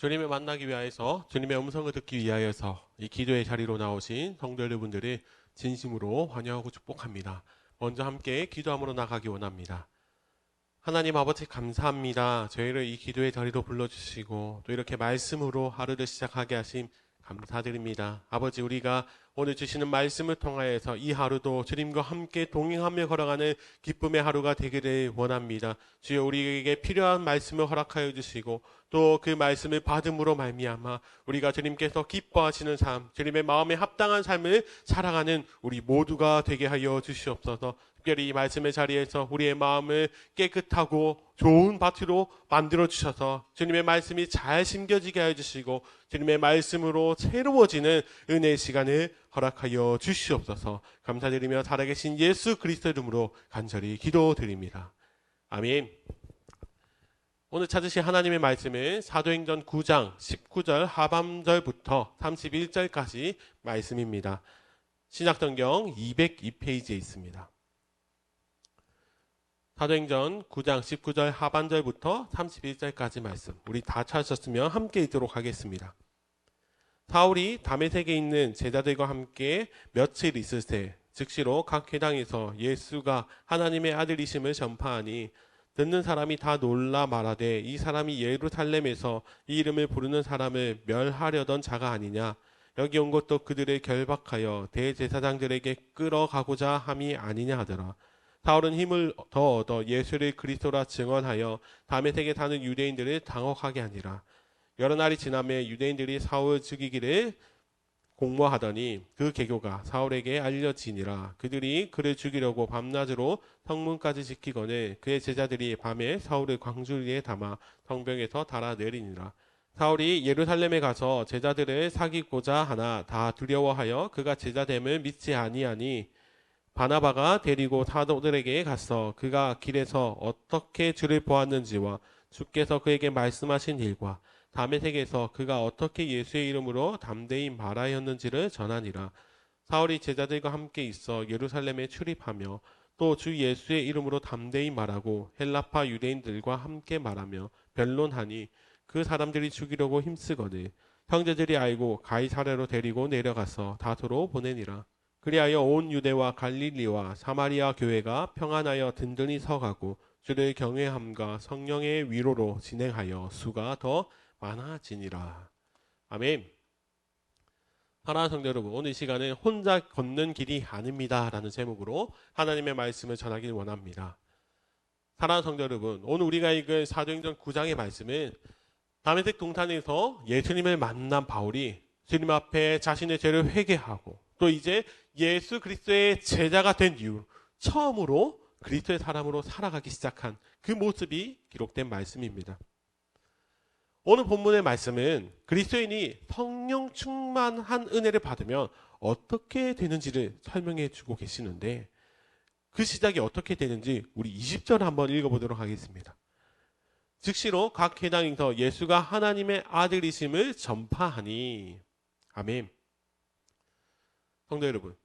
주님을 만나기 위하여서 주님의 음성을 듣기 위하여서 이 기도의 자리로 나오신 성도 여러분들을 진심으로 환영하고 축복합니다. 먼저 함께 기도함으로 나가기 원합니다. 하나님 아버지 감사합니다. 저희를 이 기도의 자리로 불러주시고 또 이렇게 말씀으로 하루를 시작하게 하심 감사드립니다. 아버지, 우리가 오늘 주시는 말씀을 통하여서 이 하루도 주님과 함께 동행하며 걸어가는 기쁨의 하루가 되기를 원합니다. 주여, 우리에게 필요한 말씀을 허락하여 주시고 또 그 말씀을 받음으로 말미암아 우리가 주님께서 기뻐하시는 삶, 주님의 마음에 합당한 삶을 살아가는 우리 모두가 되게 하여 주시옵소서. 특별히 이 말씀의 자리에서 우리의 마음을 깨끗하고 좋은 밭으로 만들어 주셔서 주님의 말씀이 잘 심겨지게 하여 주시고 주님의 말씀으로 새로워지는 은혜의 시간을 허락하여 주시옵소서. 감사드리며 살아계신 예수 그리스도 이름으로 간절히 기도드립니다. 아멘. 오늘 찾으실 하나님의 말씀은 사도행전 9장 19절 하반절부터 31절까지 말씀입니다. 신약성경 202페이지에 있습니다. 사도행전 9장 19절 하반절부터 31절까지 말씀, 우리 다 찾으셨으면 함께 읽도록 하겠습니다. 사울이 다메섹에 있는 제자들과 함께 며칠 있을 때 즉시로 각 회당에서 예수가 하나님의 아들이심을 전파하니 듣는 사람이 다 놀라 말하되 이 사람이 예루살렘에서 이 이름을 부르는 사람을 멸하려던 자가 아니냐. 여기 온 것도 그들을 결박하여 대제사장들에게 끌어가고자 함이 아니냐 하더라. 사울은 힘을 더 얻어 예수를 그리스도라 증언하여 다메섹에 사는 유대인들을 당혹하게 하니라. 여러 날이 지나매 유대인들이 사울 죽이기를 공모하더니 그 계교가 사울에게 알려지니라. 그들이 그를 죽이려고 밤낮으로 성문까지 지키거늘 그의 제자들이 밤에 사울을 광주리에 담아 성벽에서 달아내리니라. 사울이 예루살렘에 가서 제자들을 사귀고자 하나 다 두려워하여 그가 제자됨을 믿지 아니하니 바나바가 데리고 사도들에게 갔어. 그가 길에서 어떻게 주를 보았는지와 주께서 그에게 말씀하신 일과 다메섹에서 그가 어떻게 예수의 이름으로 담대히 말하였는지를 전하니라. 사울이 제자들과 함께 있어 예루살렘에 출입하며 또 주 예수의 이름으로 담대히 말하고 헬라파 유대인들과 함께 말하며 변론하니 그 사람들이 죽이려고 힘쓰거늘 형제들이 알고 가이사랴로 데리고 내려가서 다소로 보내니라. 그리하여 온 유대와 갈릴리와 사마리아 교회가 평안하여 든든히 서가고 주를 경외함과 성령의 위로로 진행하여 수가 더 많아지니라. 아멘. 사랑하는 성도 여러분, 오늘 이 시간은 혼자 걷는 길이 아닙니다 라는 제목으로 하나님의 말씀을 전하길 원합니다. 사랑하는 성도 여러분, 오늘 우리가 읽은 사도행전 9장의 말씀은 다메섹 동산에서 예수님을 만난 바울이 주님 앞에 자신의 죄를 회개하고 또 이제 예수 그리스도의 제자가 된 이후 처음으로 그리스도의 사람으로 살아가기 시작한 그 모습이 기록된 말씀입니다. 오늘 본문의 말씀은 그리스도인이 성령 충만한 은혜를 받으면 어떻게 되는지를 설명해 주고 계시는데 그 시작이 어떻게 되는지 우리 20절 한번 읽어보도록 하겠습니다. 즉시로 각 회당에서 예수가 하나님의 아들이심을 전파하니. 아멘. 성도 여러분,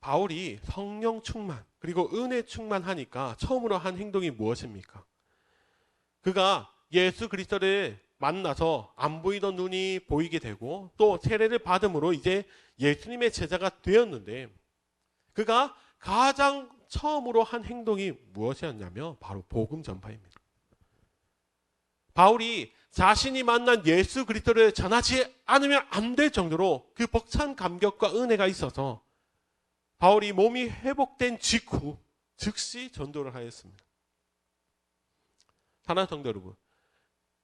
바울이 성령 충만 그리고 은혜 충만하니까 처음으로 한 행동이 무엇입니까? 그가 예수 그리스도를 만나서 안 보이던 눈이 보이게 되고 또 세례를 받음으로 이제 예수님의 제자가 되었는데 그가 가장 처음으로 한 행동이 무엇이었냐면 바로 복음 전파입니다. 바울이 자신이 만난 예수 그리스도를 전하지 않으면 안 될 정도로 그 벅찬 감격과 은혜가 있어서 바울이 몸이 회복된 직후 즉시 전도를 하였습니다. 사랑하는 성도 여러분,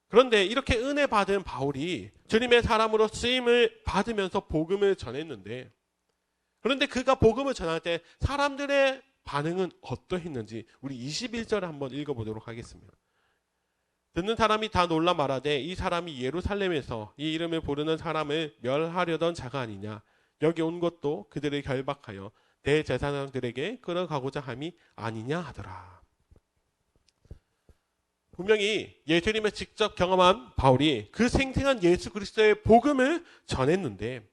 그런데 이렇게 은혜 받은 바울이 주님의 사람으로 쓰임을 받으면서 복음을 전했는데 그런데 그가 복음을 전할 때 사람들의 반응은 어떠했는지 우리 21절 한번 읽어보도록 하겠습니다. 듣는 사람이 다 놀라 말하되 이 사람이 예루살렘에서 이 이름을 부르는 사람을 멸하려던 자가 아니냐. 여기 온 것도 그들을 결박하여 대제사장들에게 끌어가고자 함이 아니냐 하더라. 분명히 예수님을 직접 경험한 바울이 그 생생한 예수 그리스도의 복음을 전했는데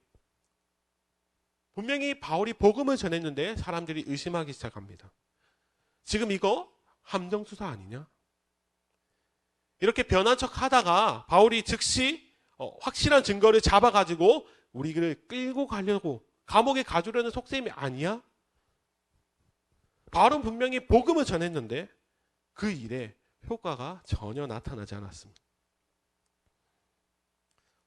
분명히 바울이 복음을 전했는데 사람들이 의심하기 시작합니다. 지금 이거 함정수사 아니냐? 이렇게 변한 척 하다가 바울이 즉시 확실한 증거를 잡아가지고 우리를 끌고 가려고 감옥에 가두려는 속셈이 아니야? 바울은 분명히 복음을 전했는데 그 일에 효과가 전혀 나타나지 않았습니다.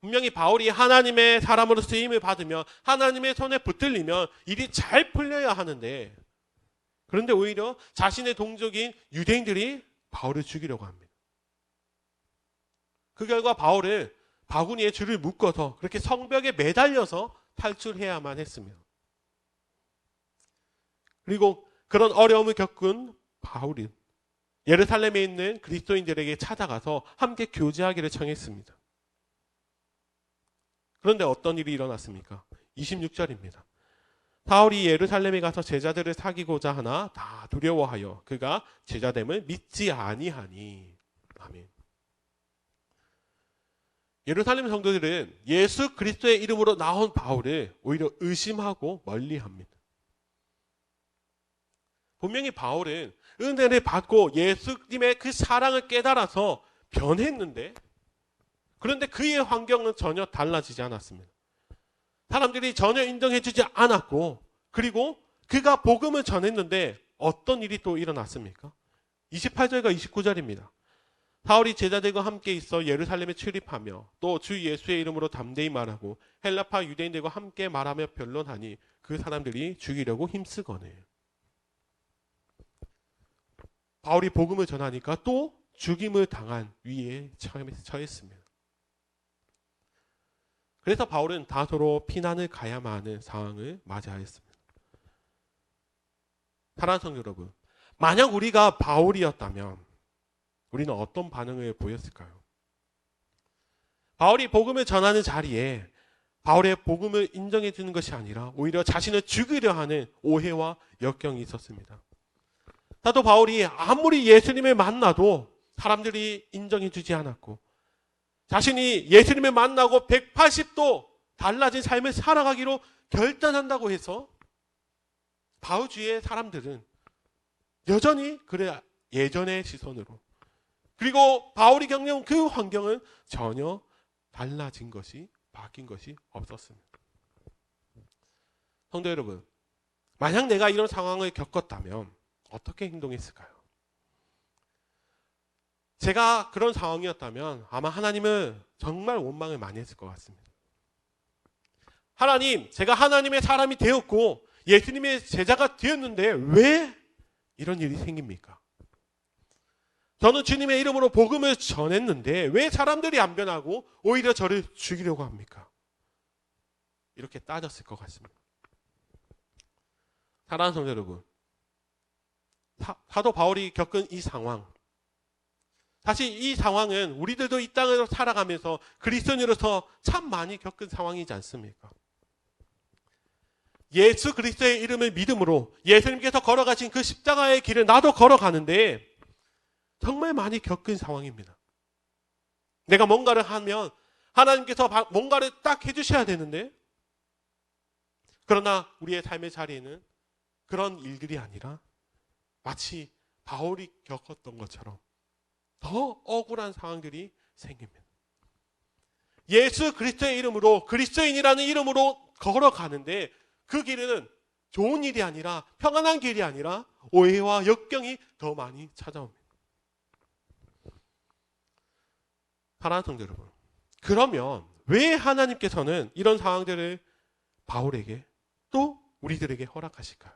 분명히 바울이 하나님의 사람으로 쓰임을 받으면 하나님의 손에 붙들리면 일이 잘 풀려야 하는데, 그런데 오히려 자신의 동족인 유대인들이 바울을 죽이려고 합니다. 그 결과 바울은 바구니에 줄을 묶어서 그렇게 성벽에 매달려서 탈출해야만 했습니다. 그리고 그런 어려움을 겪은 바울은 예루살렘에 있는 그리스도인들에게 찾아가서 함께 교제하기를 청했습니다. 그런데 어떤 일이 일어났습니까? 26절입니다. 바울이 예루살렘에 가서 제자들을 사귀고자 하나 다 두려워하여 그가 제자됨을 믿지 아니하니. 아멘. 예루살렘 성도들은 예수 그리스도의 이름으로 나온 바울을 오히려 의심하고 멀리합니다. 분명히 바울은 은혜를 받고 예수님의 그 사랑을 깨달아서 변했는데, 그런데 그의 환경은 전혀 달라지지 않았습니다. 사람들이 전혀 인정해주지 않았고, 그리고 그가 복음을 전했는데 어떤 일이 또 일어났습니까? 28절과 29절입니다. 바울이 제자들과 함께 있어 예루살렘에 출입하며 또 주 예수의 이름으로 담대히 말하고 헬라파 유대인들과 함께 말하며 변론하니 그 사람들이 죽이려고 힘쓰거늘. 바울이 복음을 전하니까 또 죽임을 당한 위에 처했습니다. 그래서 바울은 다소로 피난을 가야만 하는 상황을 맞이하였습니다. 사랑하는 성도 여러분, 만약 우리가 바울이었다면 우리는 어떤 반응을 보였을까요? 바울이 복음을 전하는 자리에 바울의 복음을 인정해 주는 것이 아니라 오히려 자신을 죽이려 하는 오해와 역경이 있었습니다. 사도 바울이 아무리 예수님을 만나도 사람들이 인정해 주지 않았고, 자신이 예수님을 만나고 180도 달라진 삶을 살아가기로 결단한다고 해서 바울 주위의 사람들은 여전히 그래 예전의 시선으로, 그리고 바울이 겪는 그 환경은 전혀 달라진 것이, 바뀐 것이 없었습니다. 성도 여러분, 만약 내가 이런 상황을 겪었다면 어떻게 행동했을까요? 제가 그런 상황이었다면 아마 하나님은 정말 원망을 많이 했을 것 같습니다. 하나님, 제가 하나님의 사람이 되었고 예수님의 제자가 되었는데 왜 이런 일이 생깁니까? 저는 주님의 이름으로 복음을 전했는데 왜 사람들이 안 변하고 오히려 저를 죽이려고 합니까? 이렇게 따졌을 것 같습니다. 사랑하는 성도 여러분, 사도 바울이 겪은 이 상황, 사실 이 상황은 우리들도 이 땅에서 살아가면서 그리스도인으로서 참 많이 겪은 상황이지 않습니까? 예수 그리스도의 이름을 믿음으로 예수님께서 걸어가신 그 십자가의 길을 나도 걸어가는데 정말 많이 겪은 상황입니다. 내가 뭔가를 하면 하나님께서 뭔가를 딱 해주셔야 되는데, 그러나 우리의 삶의 자리에는 그런 일들이 아니라 마치 바울이 겪었던 것처럼 더 억울한 상황들이 생깁니다. 예수 그리스도의 이름으로, 그리스도인이라는 이름으로 걸어가는데 그 길은 좋은 일이 아니라, 평안한 길이 아니라 오해와 역경이 더 많이 찾아옵니다. 사랑하는 성도 여러분, 그러면 왜 하나님께서는 이런 상황들을 바울에게 또 우리들에게 허락하실까요?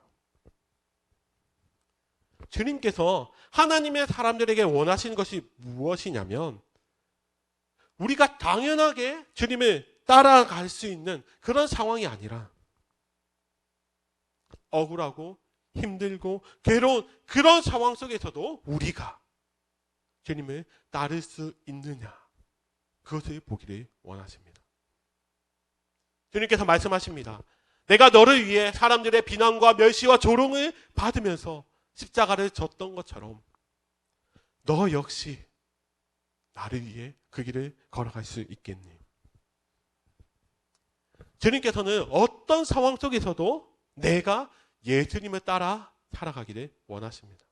주님께서 하나님의 사람들에게 원하시는 것이 무엇이냐면 우리가 당연하게 주님을 따라갈 수 있는 그런 상황이 아니라 억울하고 힘들고 괴로운 그런 상황 속에서도 우리가 주님을 따를 수 있느냐, 그것을 보기를 원하십니다. 주님께서 말씀하십니다. 내가 너를 위해 사람들의 비난과 멸시와 조롱을 받으면서 십자가를 졌던 것처럼 너 역시 나를 위해 그 길을 걸어갈 수 있겠니? 주님께서는 어떤 상황 속에서도 내가 예수님을 따라 살아가기를 원하십니다.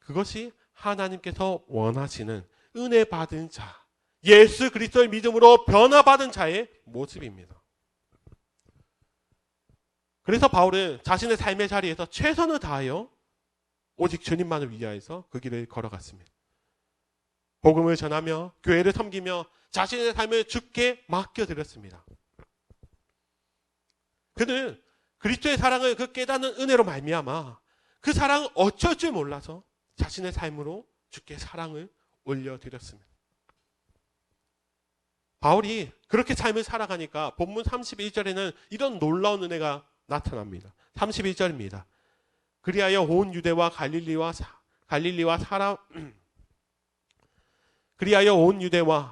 그것이 하나님께서 원하시는 은혜 받은 자, 예수 그리스도의 믿음으로 변화받은 자의 모습입니다. 그래서 바울은 자신의 삶의 자리에서 최선을 다하여 오직 주님만을 위하여서 그 길을 걸어갔습니다. 복음을 전하며 교회를 섬기며 자신의 삶을 주께 맡겨드렸습니다. 그는 그리스도의 사랑을 그 깨닫는 은혜로 말미암아 그 사랑을 어쩔 줄 몰라서 자신의 삶으로 주께 사랑을 올려드렸습니다. 바울이 그렇게 삶을 살아가니까 본문 31절에는 이런 놀라운 은혜가 나타납니다. 31절입니다. 그리하여 온 유대와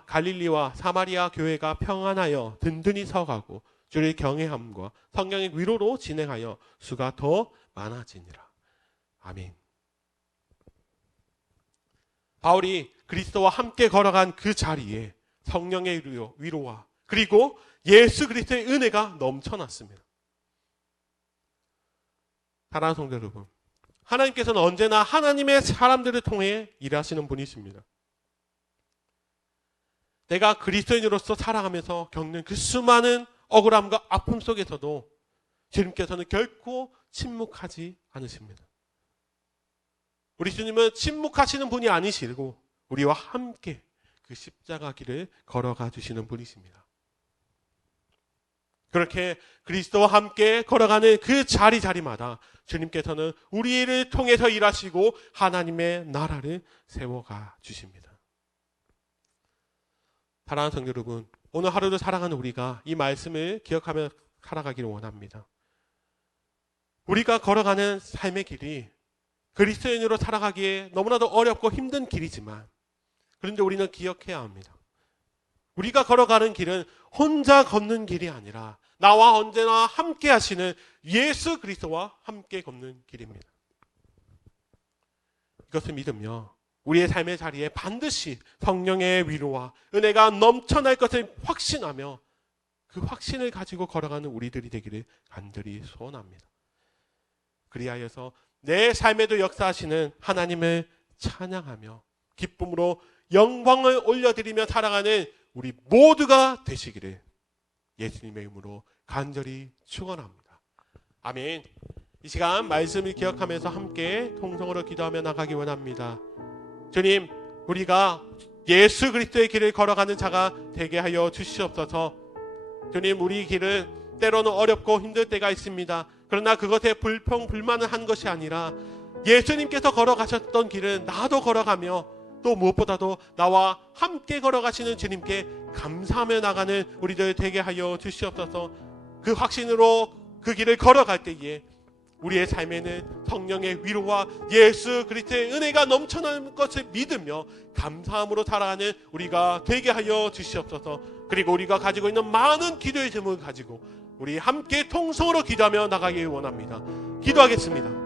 갈릴리와 사마리아 교회가 평안하여 든든히 서가고 주를 경외함과 성령의 위로로 진행하여 수가 더 많아지니라. 아멘. 바울이 그리스도와 함께 걸어간 그 자리에 성령의 위로와 그리고 예수 그리스도의 은혜가 넘쳐났습니다. 사랑하는 성도 여러분, 하나님께서는 언제나 하나님의 사람들을 통해 일하시는 분이십니다. 내가 그리스도인으로서 살아가면서 겪는 그 수많은 억울함과 아픔 속에서도 주님께서는 결코 침묵하지 않으십니다. 우리 주님은 침묵하시는 분이 아니시고 우리와 함께 그 십자가 길을 걸어가 주시는 분이십니다. 그렇게 그리스도와 함께 걸어가는 그 자리마다 주님께서는 우리를 통해서 일하시고 하나님의 나라를 세워가 주십니다. 사랑하는 성도 여러분, 오늘 하루를 살아가는 우리가 이 말씀을 기억하며 살아가기를 원합니다. 우리가 걸어가는 삶의 길이 그리스도인으로 살아가기에 너무나도 어렵고 힘든 길이지만 그런데 우리는 기억해야 합니다. 우리가 걸어가는 길은 혼자 걷는 길이 아니라 나와 언제나 함께 하시는 예수 그리스도와 함께 걷는 길입니다. 이것을 믿으며 우리의 삶의 자리에 반드시 성령의 위로와 은혜가 넘쳐날 것을 확신하며 그 확신을 가지고 걸어가는 우리들이 되기를 간절히 소원합니다. 그리하여서 내 삶에도 역사하시는 하나님을 찬양하며 기쁨으로 영광을 올려드리며 살아가는 우리 모두가 되시기를 예수님의 이름으로 간절히 축원합니다. 아멘. 이 시간 말씀을 기억하면서 함께 통성으로 기도하며 나가기 원합니다. 주님, 우리가 예수 그리스도의 길을 걸어가는 자가 되게 하여 주시옵소서. 주님, 우리 길은 때로는 어렵고 힘들 때가 있습니다. 그러나 그것에 불평불만을 한 것이 아니라 예수님께서 걸어가셨던 길은 나도 걸어가며 또 무엇보다도 나와 함께 걸어가시는 주님께 감사하며 나가는 우리들 되게 하여 주시옵소서. 그 확신으로 그 길을 걸어갈 때에 우리의 삶에는 성령의 위로와 예수 그리스도의 은혜가 넘쳐나는 것을 믿으며 감사함으로 살아가는 우리가 되게 하여 주시옵소서. 그리고 우리가 가지고 있는 많은 기도의 제목을 가지고 우리 함께 통성으로 기도하며 나가길 원합니다. 기도하겠습니다.